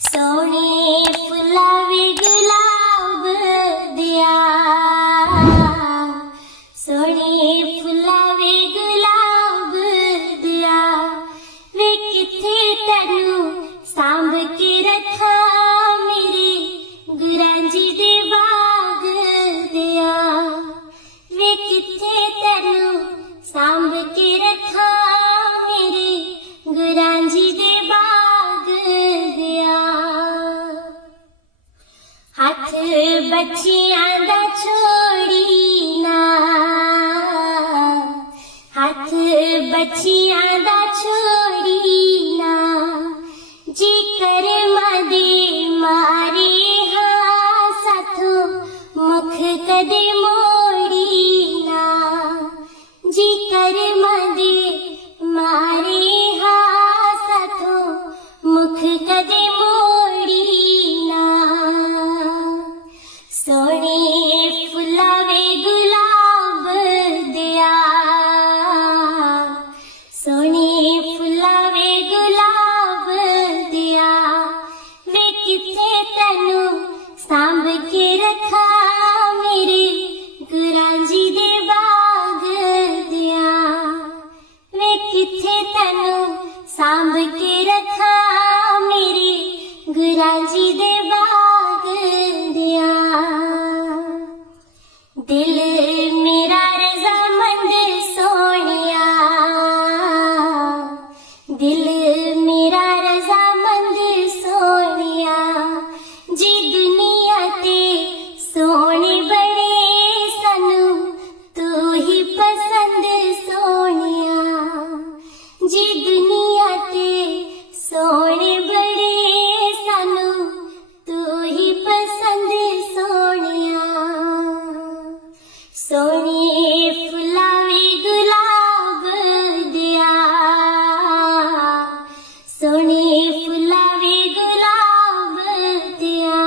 सोने फुलावे गुलाब दिया, सोने फुलावे गुलाब दिया, वे किथे तैनू सांभ के रखा मेरे गुरांजी दे बाग दिया, वे किथे तैनू सांभ के रखा मेरे गुरांजी दे बाग दिया। हाथ बच्चियां दा छोड़ी ना, हाथ बच्चियां दा छोड़ी ना, जी कर मदे मारे हाँ साथों मुख कदे मोड़ी ना, जी कर मदे मारे हाँ साथों मुख कदे मोड़ी ना। सोने फुलावे गुलाब दिया, सोने फुलावे गुलाब दिया, वे किथे तैनू सांभ के रखा मेरे गुरांजी दे बाग दिया, वे किथे तैनू सांभ के रखा मेरे गुरांजी दे बाग दिया। दिल मेरा रज़ामंद सोनिया, दिल मेरा रज़ामंद सोनिया, जी दुनिया ते सोने बड़े सानू तू ही पसंद सोनिया, जी दुनिया ते सोने बड़े सानू तू ही पसंद सोनिया। सोने फुलावे गुलाब दिया, सोने फुलावे गुलाब दिया,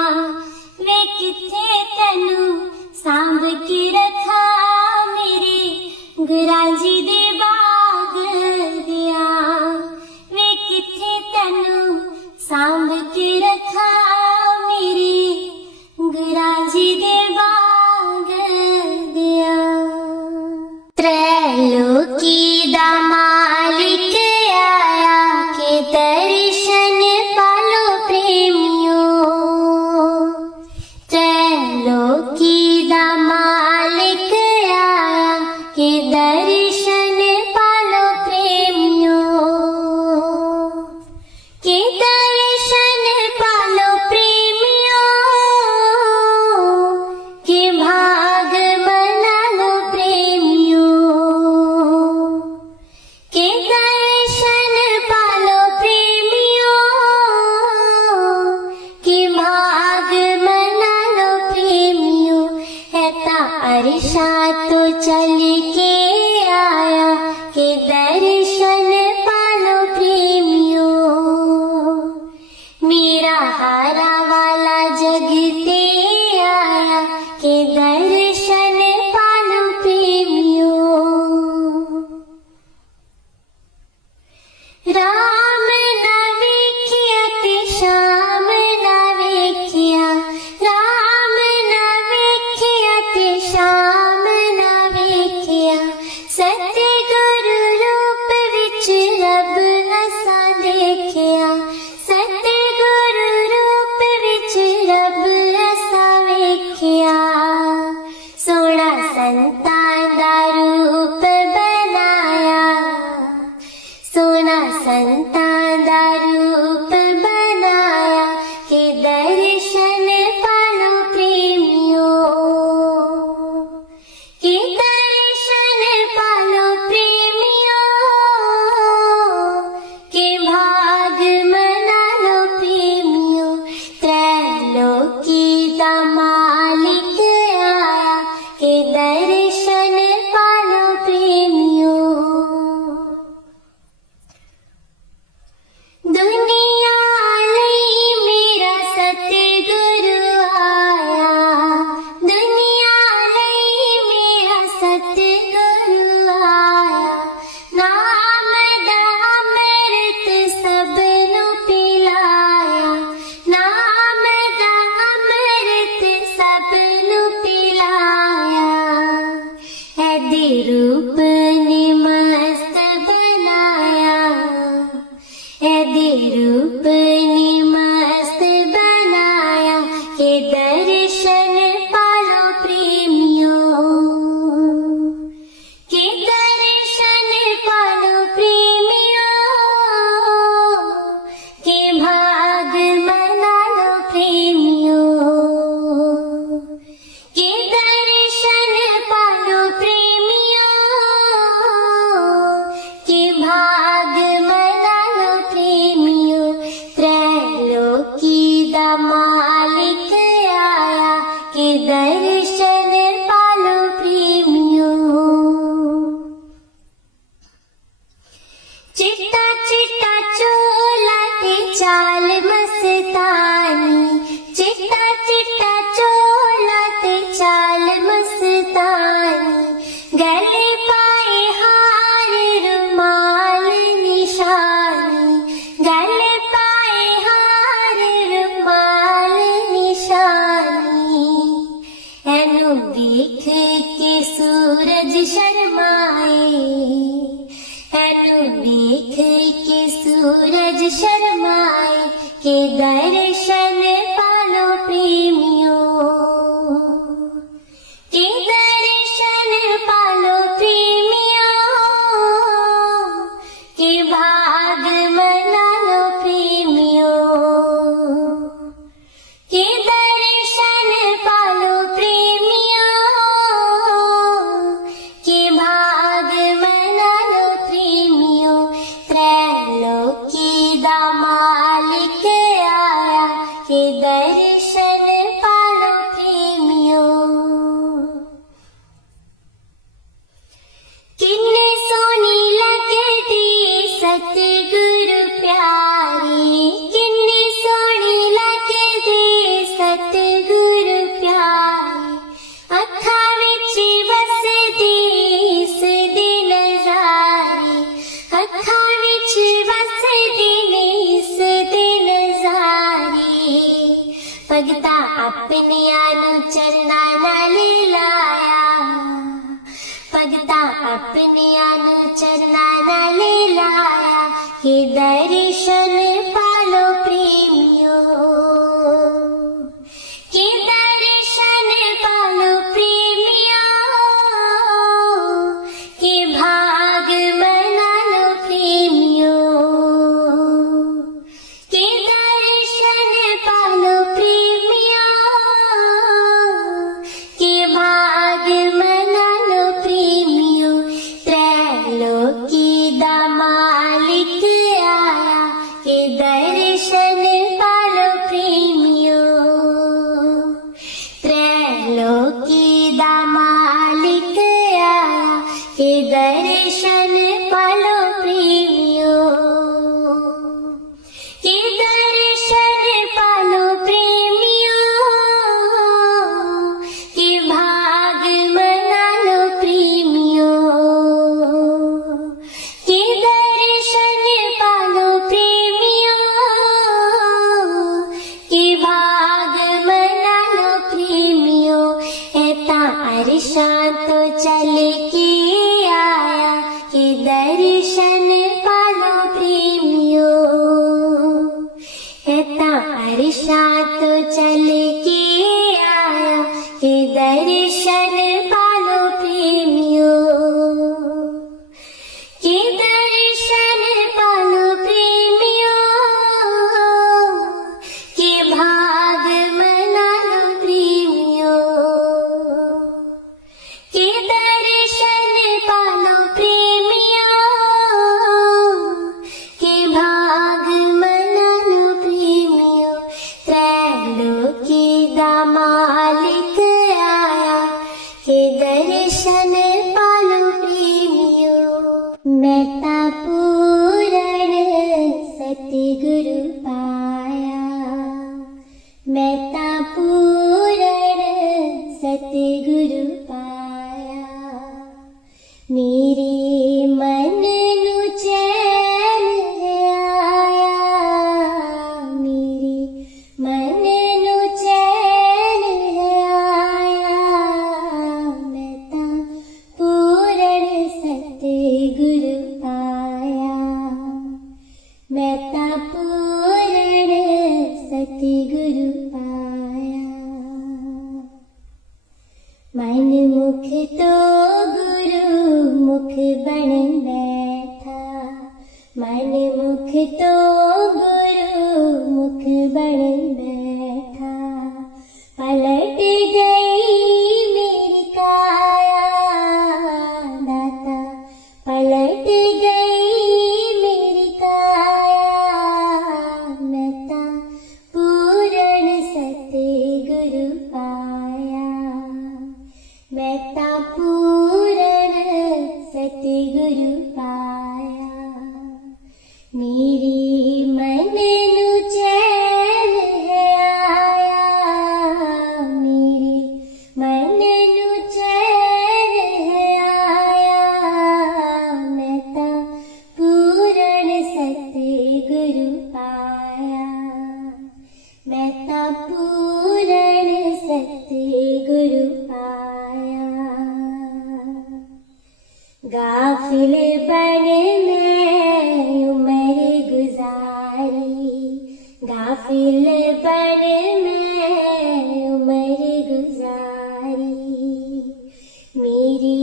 वे किथे तैनू सांभ के रखा मेरे गुरांजी दे बाग दिया, वे किथे तैनू सांभ के रखा मेरे गुरांजी दे बाग दिया। त्रैलोकी दा मालिक आया के दर्शन पालो प्रेमियों, त्रैलोकी दा मालिक आया के दर्शन पालो प्रेमियों, के दर्शन पालो प्रेमियों, के भाग मना लो प्रेमियों, के दर्शन पालो प्रेमियों, के भाग मना लो प्रेमियों, है ता अरशा तो चल के आया के दर्शन पालो प्रेमियों, मेरा हारा वाला जगते आया के दर्शन पालो प्रेमियों। राम ना वेखिया ते श्याम ना वेखिया, राम ना वेखिया ते श्याम ना वेखिया, सतगुरु रूप विच रब असा देखिया, सतगुरु रूप दे रूप ने मस्त बनाया के दर्शन पालो प्रेमियों, के दर्शन पालो प्रेमियों, के भाग मना लो प्रेमियों, के दर्शन पालो प्रेमियों, के भाग मना लो प्रेमियों। त्रैलोकी दा मालिक आया के दर्शन पालो प्रेमियों। चिट्टा चिट्टा चोला ते चाल मस्तानी, चिट्टा चिट्टा चोला ते चाल मस्तानी, गले पाए हार रुमाल निशानी, गले पाए हार रुमाल निशानी। एनु देख के सूरज शर्माए, एनु देख के सूरज शर्माए के दर्शन पालो प्रेमियों, के दर्शन पालो प्रेमियों, के भाग मना लो प्रेमियों, के दर्शन पालो प्रेमियों, के भाग मना लो प्रेमियों। त्रैलोकी दा मालिक आया के दर्शन पालो प्रेमियों। किन्ने सोनी लगदी सतगुरु प्यारी, किन्ने सोनी लगदी सतगुरु प्यारी, अखां विच वसदी इस दी नज़ारी, अखां विच वसदी इस दी नज़ारी। भगता अपनियां नूं चरनां नाल लाया, भगता अपनियां नूं चरनां नाल लाया के दर्शन पालो प्रेमियों, के दर्शन पालो प्रेमियों, के भाग मना लो प्रेमियों, के दर्शन पालो प्रेमियों, के भाग मना लो प्रेमियों। त्रैलोकी दा मालिक आया के दर्शन पालो प्रेमियों, त्रैलोकी दा मालिक आया के दर्शन पालो प्रेमियों, के दर्शन पालो प्रेमियों, के भाग मना लो प्रेमियों, के दर्शन पालो प्रेमियों, के भाग मना लो प्रेमियों। एता अरशां तो चल के आया के दर्शन पालो प्रेमियों, एता अरशां तो चल के आया के दर्शन पालो प्रेमियों, के दर्शन पालो प्रेमियों, के भाग मना लो प्रेमियों, के दर्शन पालो प्रेमियों, के भाग मना लो प्रेमियों। त्रैलोकी दा मालिक आया के दर्शन पालो प्रेमियों। मैं ता पूरण सतगुरु पाया, मैं ता पूरण सतगुरु पाया, मेरे मन नूं चैन है आया, मेरे मन नूं चैन है आया। मैं ता पूरण सतगुरु पाया, मैं ता पाया। मैं पूरण सतगुरु पाया। गाफिल बन मैं उम्र गुजारी। गाफिल बन मैं उम्र गुजारी। मेरी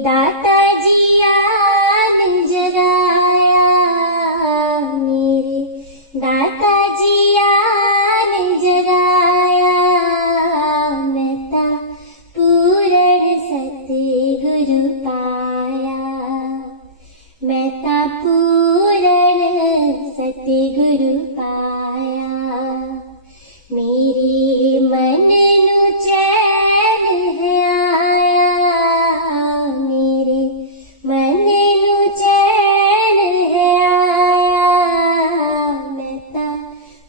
दाता जी याद जगाया। मेरे दाता जी याद जगाया। मैं पूरण सतगुरु पाया। मैं पूरण सतगुरु पाया। मेरे मन नू चैन है आया। मेरे मन नू चैन है आया। मैं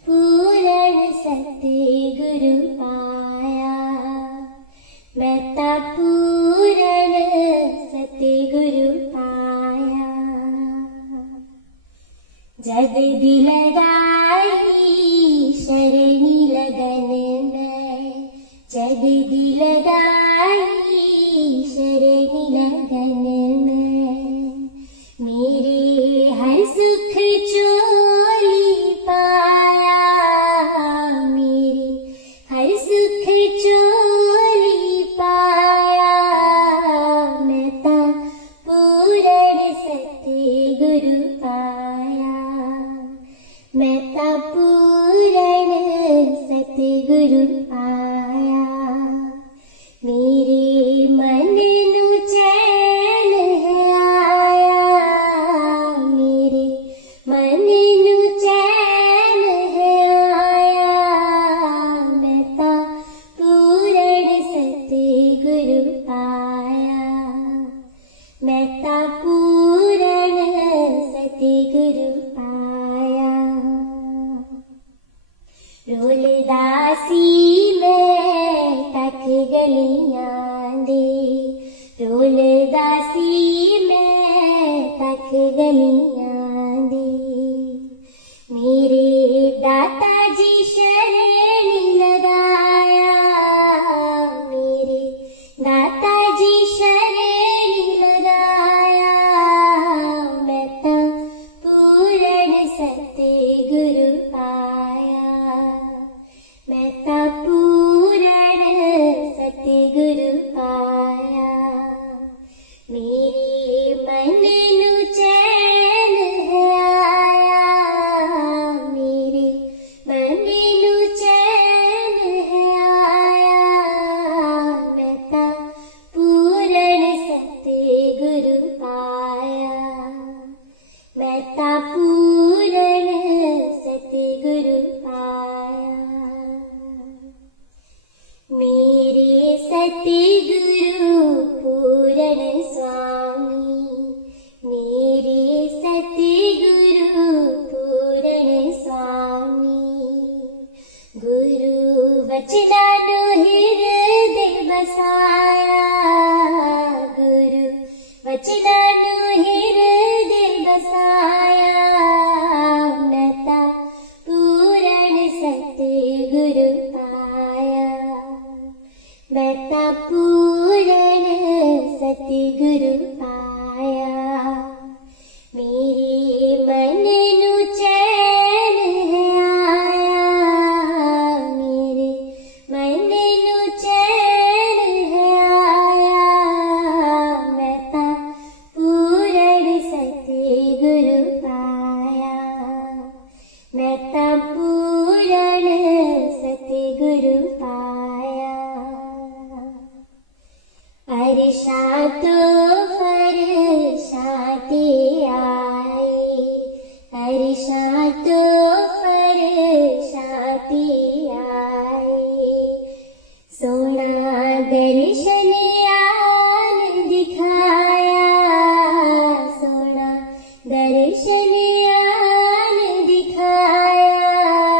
पूरण सतगुरु पाया। मैं पूरण सतगुरु पाया। जब दिल लगाई शरणी लगन में। जब दिल लगाई शरणी लगन में। मेरे हर सुख चोली पाया। मेरे हर सुख चोली पाया। मैं पूरण सतगुरु पाया। मैं पूरण सतगुरु पाया। मेरे मन नू चैन है आया। मेरे मन नू चैन है आया। मैं पूरण सतगुरु पाया। मैं पूरण सतगुरु पाया। रोलदासी में तक गलियां दे। रोलदासी में तक गलियां दे। मेरे दाता जी शरणी लगाया। मेरे दाता जी शरणी लगाया। मैं पूरण सतगुरु पाया। मैं पूरण सतगुरु पाया। मेरे मन नू चैन है आया। मेरे मन नू चैन है आया। मैं पूरण सतगुरु पाया। मैं पूरण सतगुरु पाया। मेरे सतगुरु पूरण स्वामी। मेरे सतगुरु पूरण स्वामी। गुरु वचना नु हृदय बसाया। गुरु वचना नु हृदय बसाया। मैं पूरण सतगुरु पाया। मैं पूरण सतगुरु पाया। मेरे मन नू चैन है आया। मेरे मन नू चैन है आया। मैं पूरण सतगुरु पाया। मैं पूरण सतगुरु पाया। अरशातो फरशाते आए। अरशातो फरशाते आए। सोना दर्शन यान दिखाया। सोना दर्शन यान दिखाया।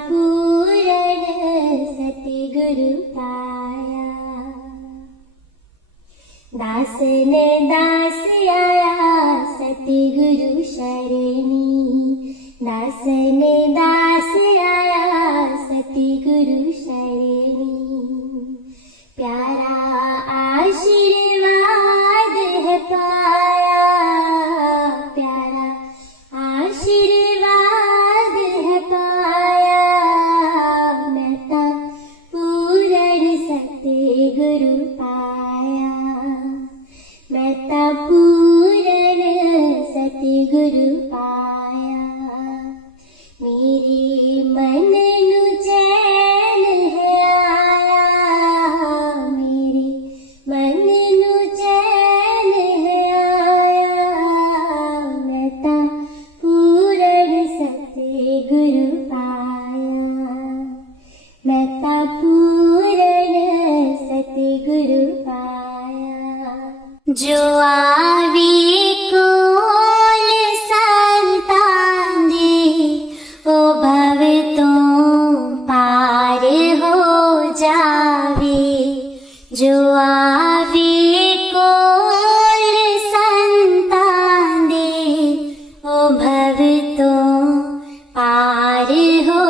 पूरण सतगुरु पाया। दास ने दास आया सतगुरु शरणी, दास ने दास आया सतगुरु शरणी। प्यारा आशीर्वाद है पाया, प्यारा आशीर्वाद है पाया। मैं तो पूरण सतगुरु पाया, मैं तो पूरण सतगुरु पाया। मेरे मन नू चैन है आया, मेरे मन नू चैन है आया। मैं तो पूरण सतगुरु पाया, मैं तो पूरण सतगुरु पाया। जो आवे कोल संतान दे, ओ भव तो पार हो जावे। जो आवे कोल संतान दे, ओ भव तो पार हो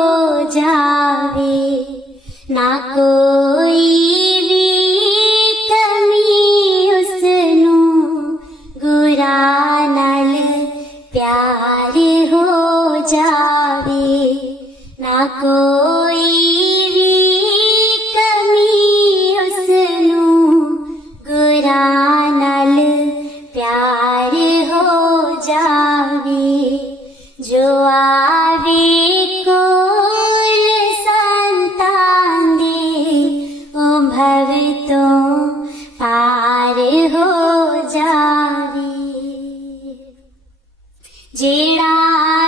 जावे। ना कोई भी कमी उसनू गुरा नाल प्यार हो जावे। ना कोई भी कमी उसनू गुरा नाल प्यार हो जावे। जो आवे कोल संतान दे, ओ भव तो पार हो जावे। जेड़ा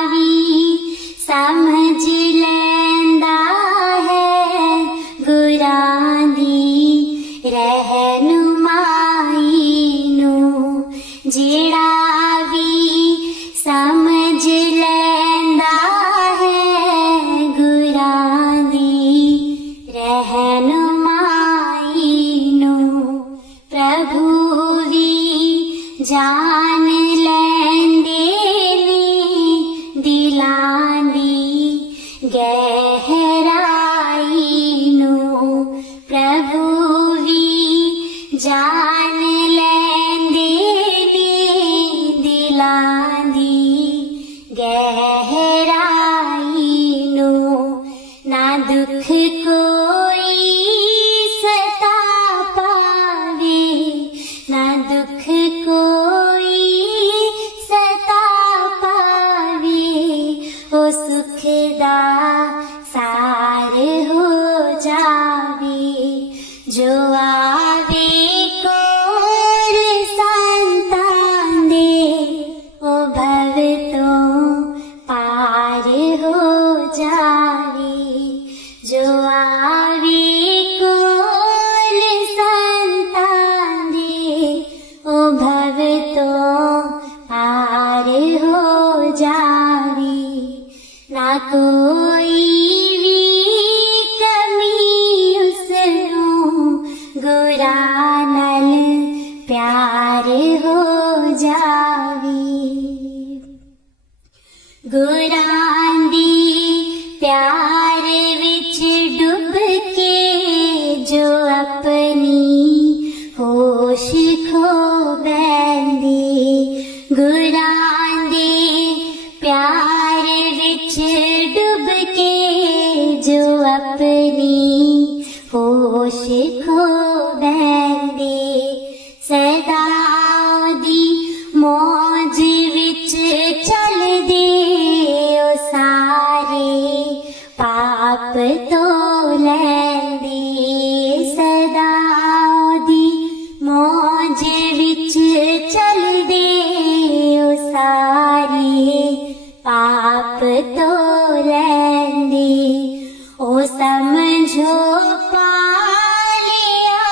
भी समझ लैंदा है गुरां दी रहनुमाई नू, जेड़ा भी समझ लैंदा है गुरां दी रहनुमाई नू। प्रभु भी जान लैंदे ने दिलां दी गहराई नू। प्रभु भी जान लैंदे ने दिलां दी गहराई नू। ना दुख कोई सता पावे, ना दुख कोई सता पावे। ओ सुख दा सार हो जावे। जो आवे कोल संतान दे, ओ भव तो पार हो जावे। जो आवे कोल संतान दे, ओ भव तो पार हो जावे। ना कोई भी कमी उसनू गुरा नाल प्यार हो जावे। गुरां दी प्यार विच डुब के जो अपनी होश खो बैंदी। गुरां दी प्यार विच डुब के जो अपनी होश खो बैंदी। सदा दी मौज विच चलदे ओ सारे पाप तो लैंदे। सदा दी मौज विच चलदे ओ सारे पाप तो लैंदे। ओ समझो पा लिया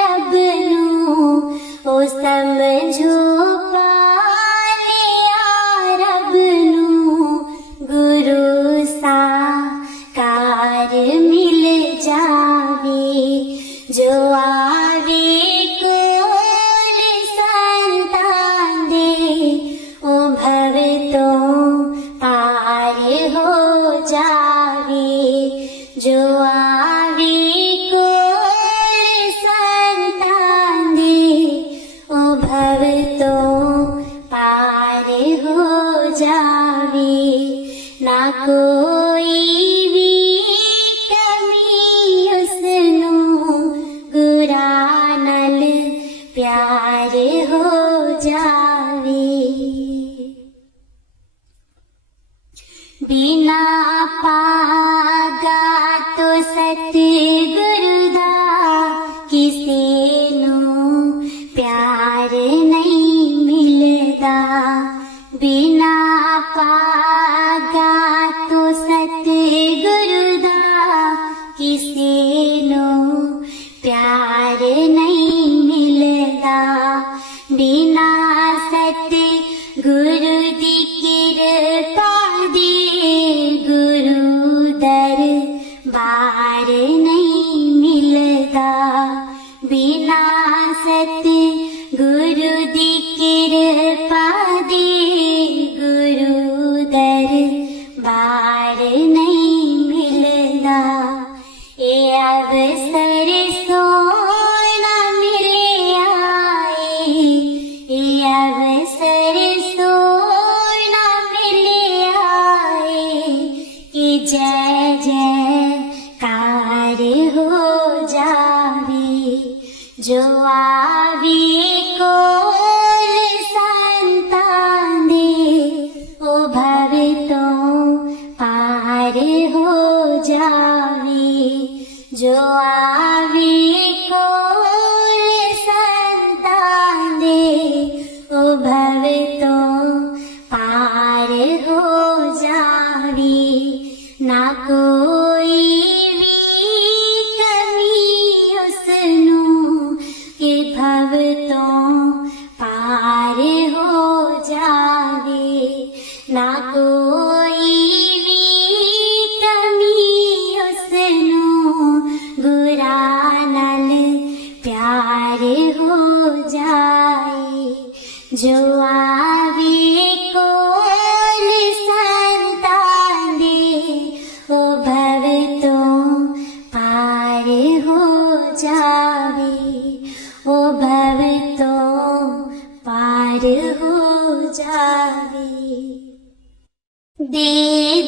रब नू, ओ समझो पा लिया रब नू। गुरु साकार हो जावे जो आवे कोल संतान दे ओ भव तो पार हो जावे ना कोई भी कमी उसनो गुरा नल प्यार हो जावे बिना पागा तो सतगुरु दा किसे नो प्यार नहीं मिलदा बिना पागा तो सतगुरु दा किसे नो प्यार नहीं मिलदा बिना सतगुरु दी कृपा गुरु दरबार नहीं मिलदा बिना सतगुरु दी कृपा दे गुरु दरबार नहीं मिलदा ए अवसर सोना मिले आए ए अवसर सोना मिले आए कि जय जयकार हो जावे जो आवे कोल संतान दे ओ भव तो पार हो जावे जो आवे कोल संतान दे ओ भव तो पार हो जावे ना कोई भी कमी उसनो के भव तो पार हो जावे ना कोई भी कमी उसनो गुरा नल प्यार हो जाए जो आवे कोल संतान दे ओ भव तो पार हो जावे ओ भव तो पार हो जावे दे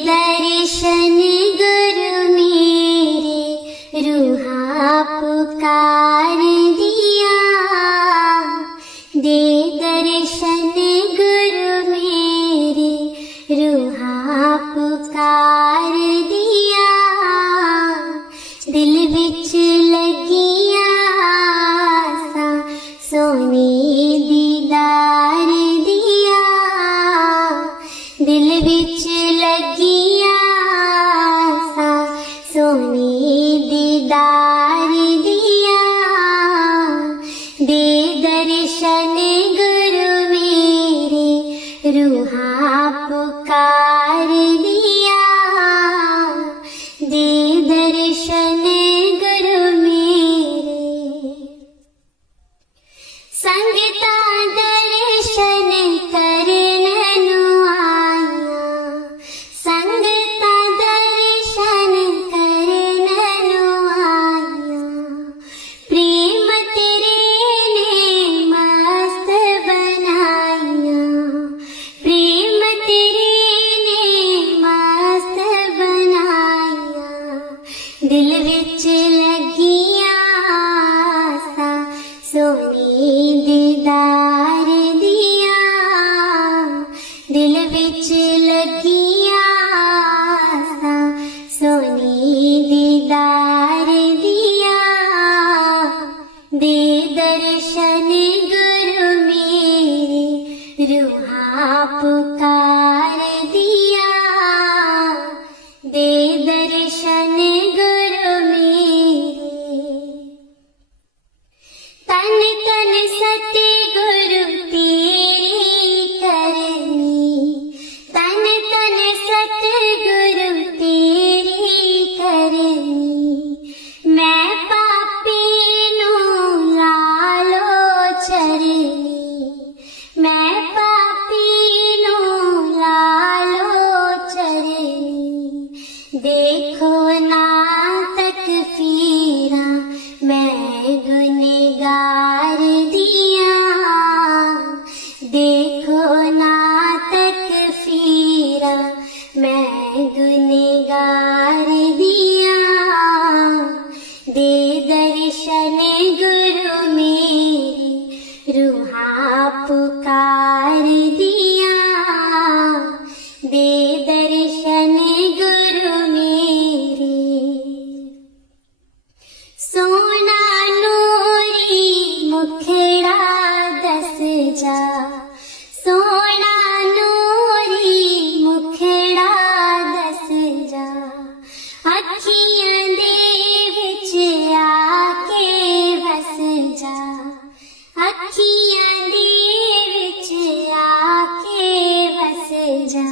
दर्शन गुरु मेरे रूहा पुकार दिया दे दर्शन गुरु मेरे रूहा पुकार दिया दिल विच लगिया सा सोने दीदार दिया दिल विच लगिया सा सोने दीदार दिया दे दर्शन गुरु मेरे रूहा पुकार दिया दे दर्शन गुरु मेरे संगता दर्शन करननु आया संगता दर्शन करननु आया प्रेम तेरे ने मस्त बनाया प्रेम तेरे ने मस्त बनाया दिल विच लगिया सा सोने दीदार दिया दिल विच लगिया सा सोने दीदार दिया दे दर्शन गुरु मेरे रूहा पुकार दिया दे दर्शन गुरु मेरे तन तन सतगुरु तेरी करनी तन तन सतगुरु तेरी करनी मैं पापी नू लालो चरनी मैं पापी नू लालो चरनी देखो ना तकफीरा मैं गुनहगार दिया, देखो ना तकफीरा मैं गुनहगार दिया, दे दर्शन गुरु मेरी रूहा पुकार दिया, दे दर्शन गुरु मेरी। सोना नूरी मुखड़ा दस जा, सोना नूरी मुखड़ा दस जा, अखियां दे विच आके बस जा, अखियां दे विच आके बस जा,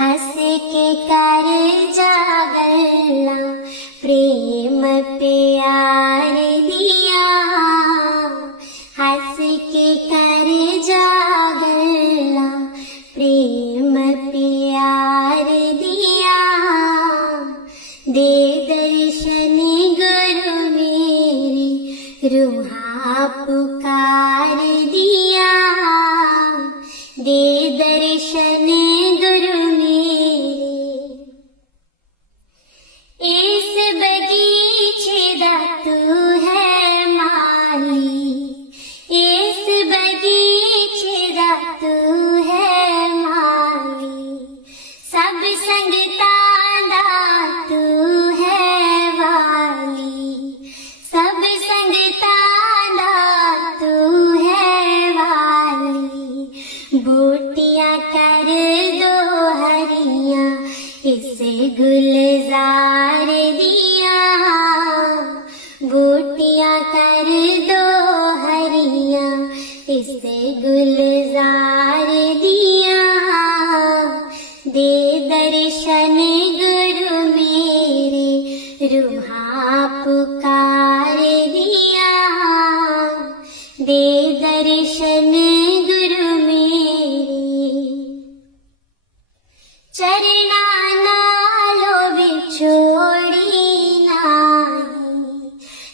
हंस के कर जा गल्लां प्रेम प्यार दिया, हंस के कर जा गल्लां प्रेम प्यार दिया, दे दर्शन गुरु मेरी रूहा पुकार दिया, दे दर्शन गुरु मेरी। इस बगीचे दा तू है माली, इस बगीचे दा तू है माली, सब संगतां दा तू है वाली, सब संगतां दा तू है वाली, बूटियां कर दो हरियां इस गुलजार दिया, बूटियां कर दो हरियां इस गुलजार दिया, दे दर्शन गुरु मेरे रूहा पुकार दिया, दे दर्शन गुरु मेरे। चरना नालो विछोड़ी नाही,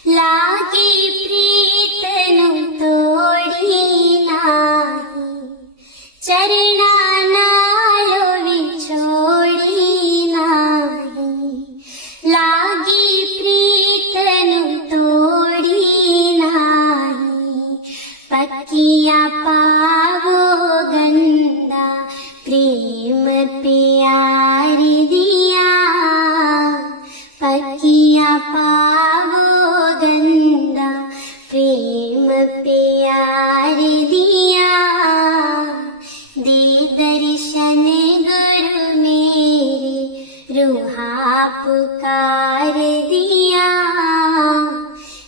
लागी प्रीत नू तोड़ी नाही, चरना नालो विछोड़ी नाही, लागी प्रीत नू तोड़ी नाही, पक्कियां पावो गंदा प्रेम प्यार दिया, पक्कियां पावो गंदा प्रेम प्यार दिया, दे दर्शन गुरु मेरे रूहा पुकार दिया,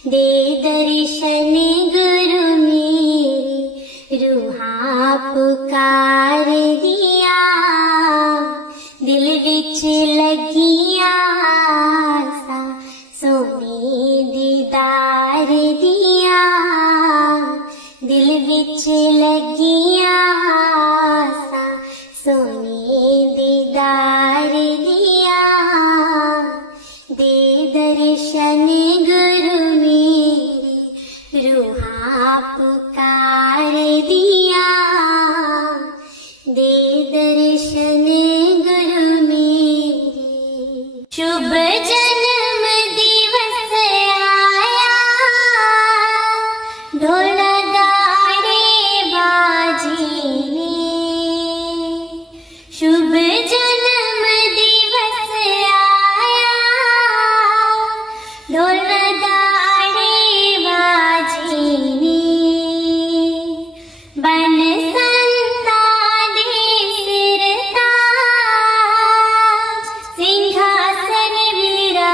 दे दर्शन गुरु मेरे रूहा पुकार दिया, दिल विच लगिया सा सोने दीदार दिया, दिल विच लगिया सा सोने दीदार दिया, दे दर्शन गुरु मेरे रूहा पुकार दिया, दे दर्शन गुरु मेरे। शुभ जन्म दिवस आया, ढोल गाड़े बाजे ने, शुभ जन्म दिवस आया, ढोल गाड़े बाजे ने, बन संता दे सिर ताज सिंहासन विराजे,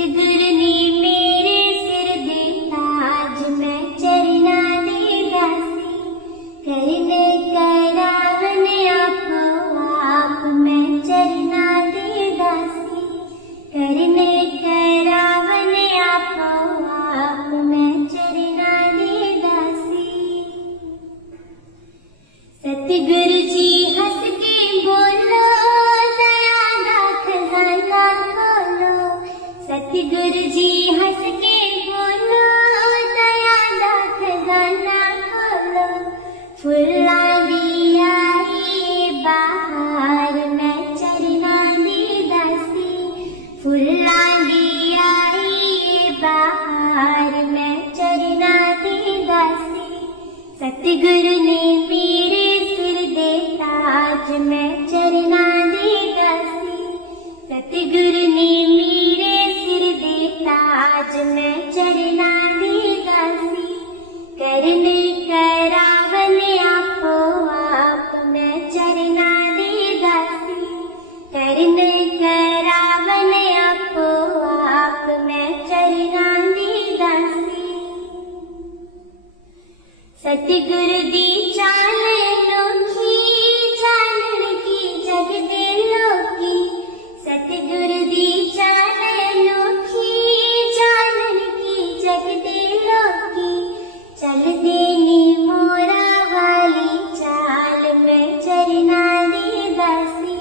सतगुरु ने मेरे सिर दे ताज, मैं चरना दे दासी। करने करावन आपो आप, मैं चरना दे दासी। करने करावन आपो आप, मैं चरना दे दासी। सतगुरु जी हंस के बोलो, दया दा खजाना खोलो। सतगुरु जी हंस के बोलो, दया दा खजाना खोलो। फुल्लां दी आई बहार, मैं चरना दी दासी। फुल्लां दी आई बहार, मैं चरना दी दासी। सतगुरु ने मेरे सिर दे ताज, मैं चरना दे दासी। सतगुरु ने मेरे सिर दे ताज, मैं चरना दे दासी। करने करावन आपो आप, मैं चरना दे दासी। करने करावन आपो आप, मैं चरना दे दासी। सतगुरु दी चाल अनोखी, चानण की जग दे लोकी। सतगुरु दी चाल अनोखी, चानण की जग दे लोकी। चल देनी मोरा वाली चाल, मैं चरना दे दासी।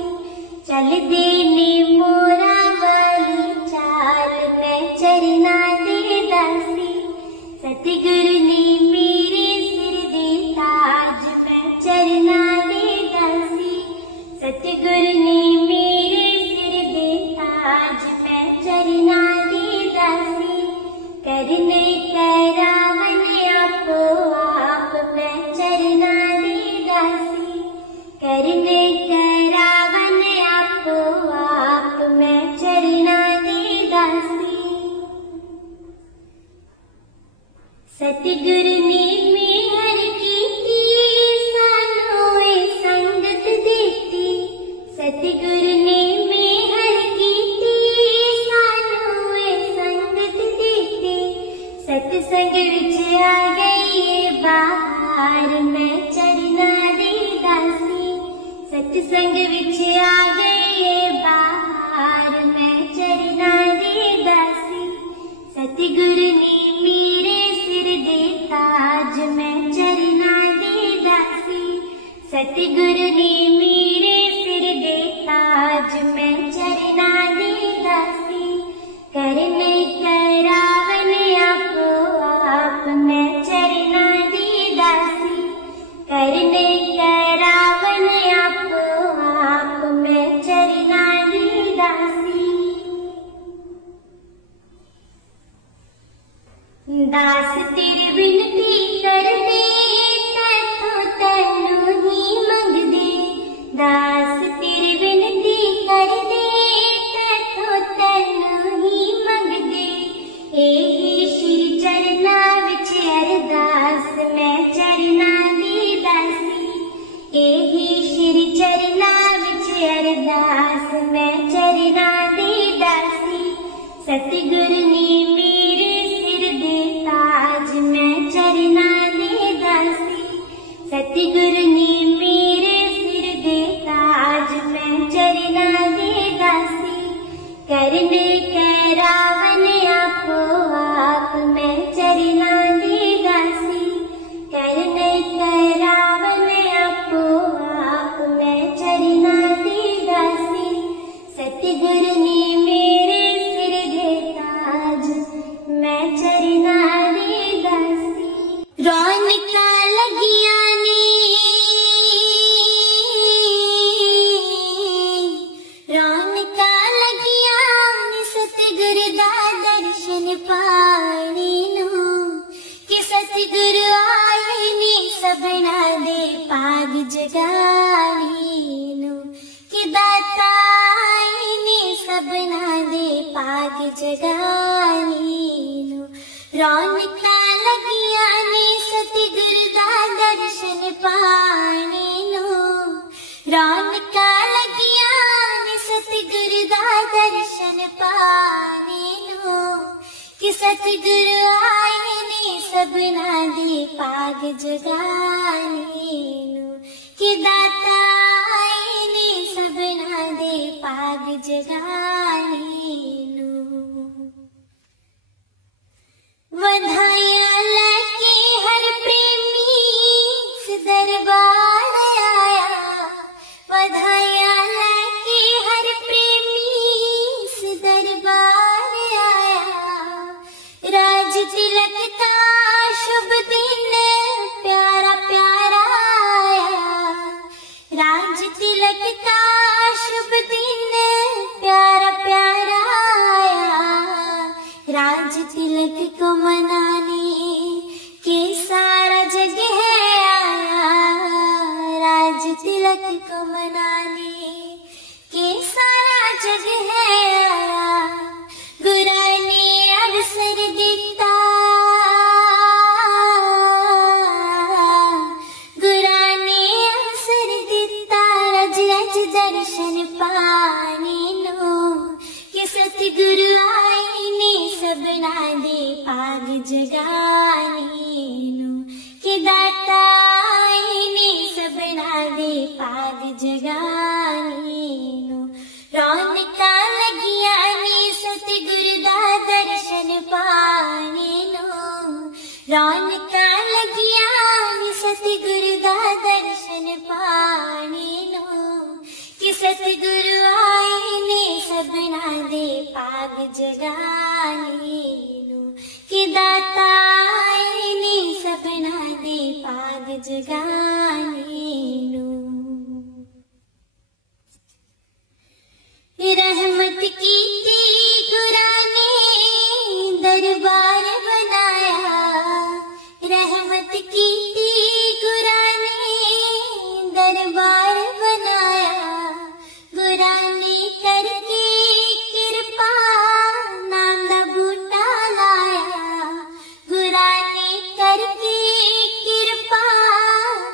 चल देनी मोरा वाली चाल, मैं चरना दे दासी। सतगुरु ने मेरे सिर दे ताज, मैं चरना दे दासी। सतगुरु ने मेरे सिर दे ताज, मैं चरना दे दासी। करने करावन आपो आप, मैं चरना दे दासी। करने करावन आपो आप, मैं चरना दे दासी। सतगुरु ने मेहर कीती, सानों संगत देती। सतगुरु ने मेहर कीती, सानों संगत देती। सतसंग विच आ गई बहार, मैं चरना दे दासी। सतसंग विच आ गई बहार, मैं चरना दे दासी। सतगुरु ने मेरे सिर दे ताज, मैं चरना दे दासी। सतगुरु ने मेरे सिर दे ताज, मैं चरना दे दासी। करने करावन आपो आप, मैं चरना दे दासी। करने करावन आपो आप, मैं चरना दे दासी। दास तेरे विनती कर दे, तैथों तैनू ही मंग दे। दास तेरे विनती कर दे, तैथों तैनू ही मंग दे। एही श्री चरना विच अरदास, मैं चरना दे दासी। एही श्री चरना विच अरदास, मैं चरना दे दासी। सतगुरु ने मेरे सिर दे ताज, मैं चरना दे दासी। सतगुरु ने मेरे सिर दे ताज, मैं चरना दे दासी। करने करावन आपो आप, मैं चरना दे दासी। करने करावन आपो आप, मैं चरना दे दासी। सतगुरु ने मेरे सिर दे ताज, मैं चरना दे दासी। रौनकां लगियां ने, रौनकां लगियां ने, सतगुरु दा दर्शन पाने नूं। कि सतगुरु आए ने सबना दे पाग जगाने नूं। कि दाता आए ने सबना दे पाग जगाने नूं। रौनकां लगियां ने, सतगुरु दा दर्शन पाने नूं। रौनकां लगियां ने, सतगुरु दा दर्शन पाने नूं। सतगुरु आए ने सबना दे पाग जगाने नू कि दाता आए ने सबना दे पाग जगाने नू वधाइयां लेके हर प्रेमी इस दरबार आया वधाइयां लेके हर प्रेमी इस दरबार आया राज तिलक का शुभ दिन प्यारा प्यारा आया राज तिलक का शुभ दिन प्यारा प्यारा आया राज तिलक को मनाने के सारा जग है आया राज तिलक को मनाने के सारा जग है आया गुरा ने अवसर दिता गुरा ने अवसर दिता रज रज दर्शन पाने नो कि सतगुरु आए ने सबना दे पाग जगाने नो कि दाता आए ने सबना दे पाग जगाने नो रौनका लगिया ने सतगुरु दा दर्शन पाने नो रौनका लगिया ने सतगुरु दा दर्शन पाने नो कि सतगुरु आए ने सबना दे पाग जगाने नो कि दाता आए ने सबना दे पाग जगाने नो रहमत की गुरा ने दरबार बनाया रहमत की गुरा ने दरबार बनाया गुरा ने करके कृपा नाम दा बूटा लाया गुरा ने करके कृपा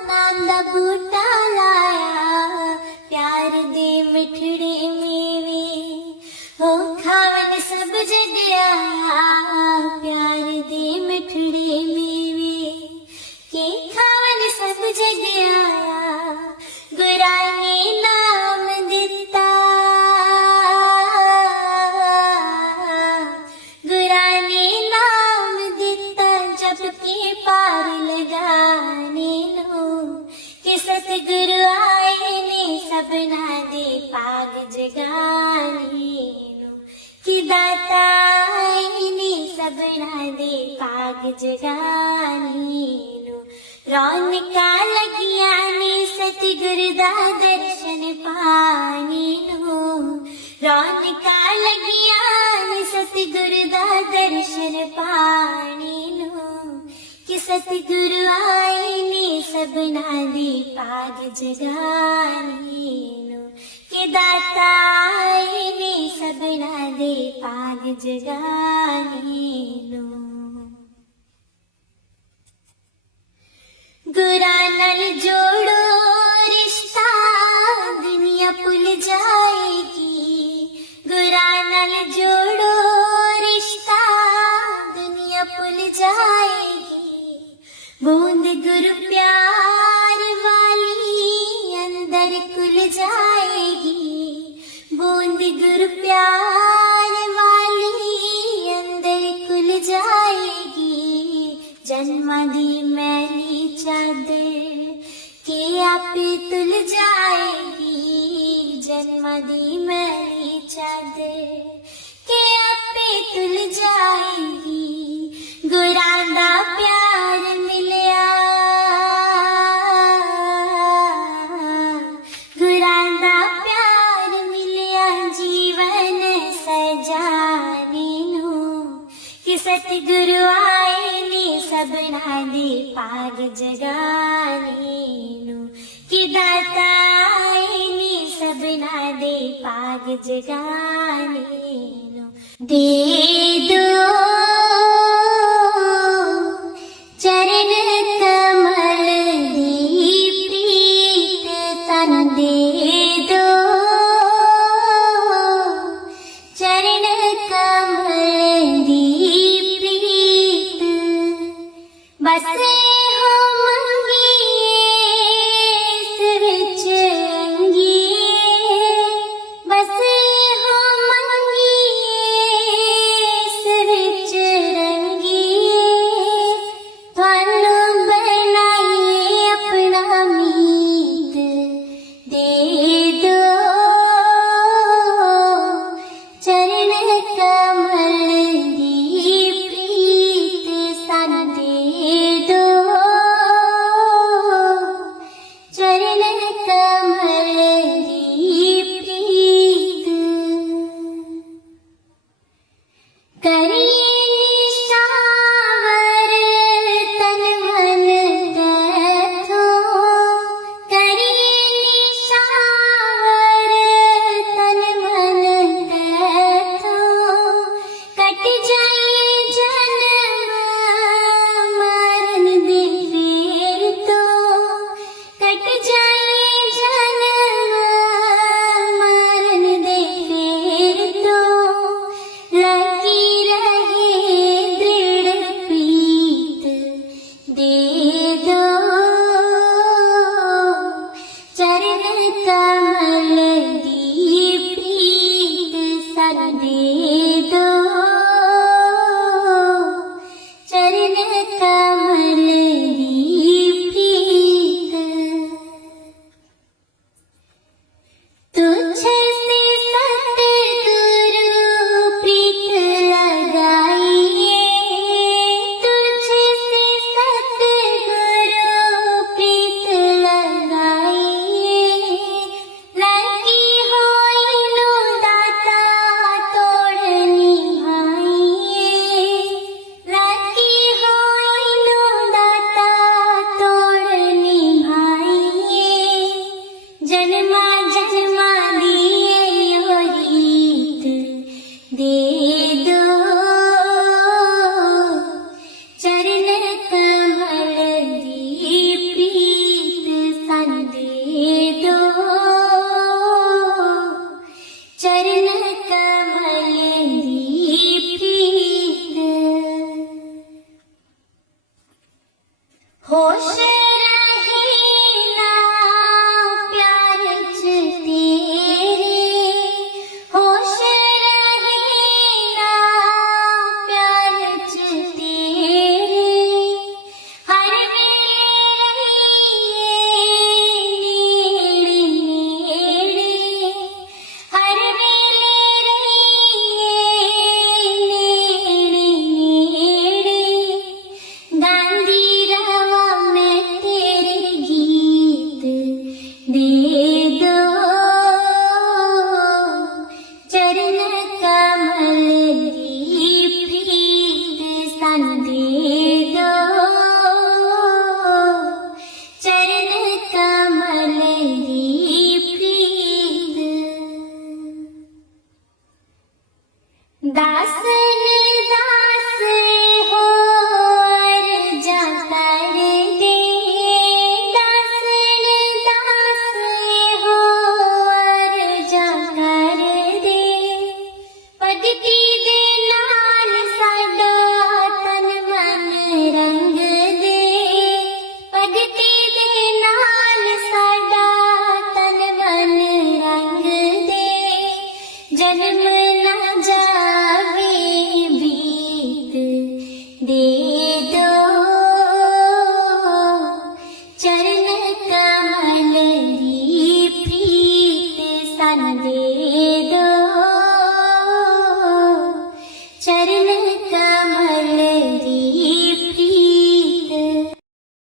नाम दा बूटा लाया प्यार दे मिठड़े मेवे हो खावन सब जग आया प्यार दे मिठड़े मेवे के खावन सब जग आया गुरा ने नाम दिता गुरा ने नाम दिता जब के पार लगाने नो कि सतगुरु आए ने सबना दे पाग जगाने नो कि दाता आए ने सबना दे पाग जगाने नो रौनका लगिया ने सतगुरु दा दर्शन पाने नो रौनका लगिया ने सतगुरु दा दर्शन पाने नो कि सतगुरु आए ने सबना दे पाग जगाने नो कि दाता आए ने सबना दे पाग जगाने नो गुरा नल जोड़ो रिश्ता दुनिया भूल जाएगी गुरा नल जोड़ो रिश्ता दुनिया भूल जाएगी बूंद गुरु प्यार वाली अंदर खुल जाएगी बूंद गुरु प्यार वाली अंदर खुल जाएगी जन्मा दी मैली चादर के आपे तुल जाएगी जन्मा दी मैली चादर के आपे तुल जाएगी गुरा दा प्यार मिलिया गुरा दा प्यार मिलिया जीवन सजाने नो कि सतगुरु आए ने सबना दे पाग जगाने नो कि दाता आए ने सबना दे पाग जगाने नो दे दो चरण कमल दी प्रीत तन दे दो चरण कमल दी दे दो चरण कमल दी प्रीत सन दे दो चरण कमल दी प्रीत होश दासन दास हो अर्जा कर दे दासन दास हो अर्जा कर दे पद्धति दे नाल साडा तन मन रंग दे पद्धति दे नाल साडा तन मन रंग दे जन्म ना जावे बीत दे दो चरण कमल दी प्रीत सन दे दो चरण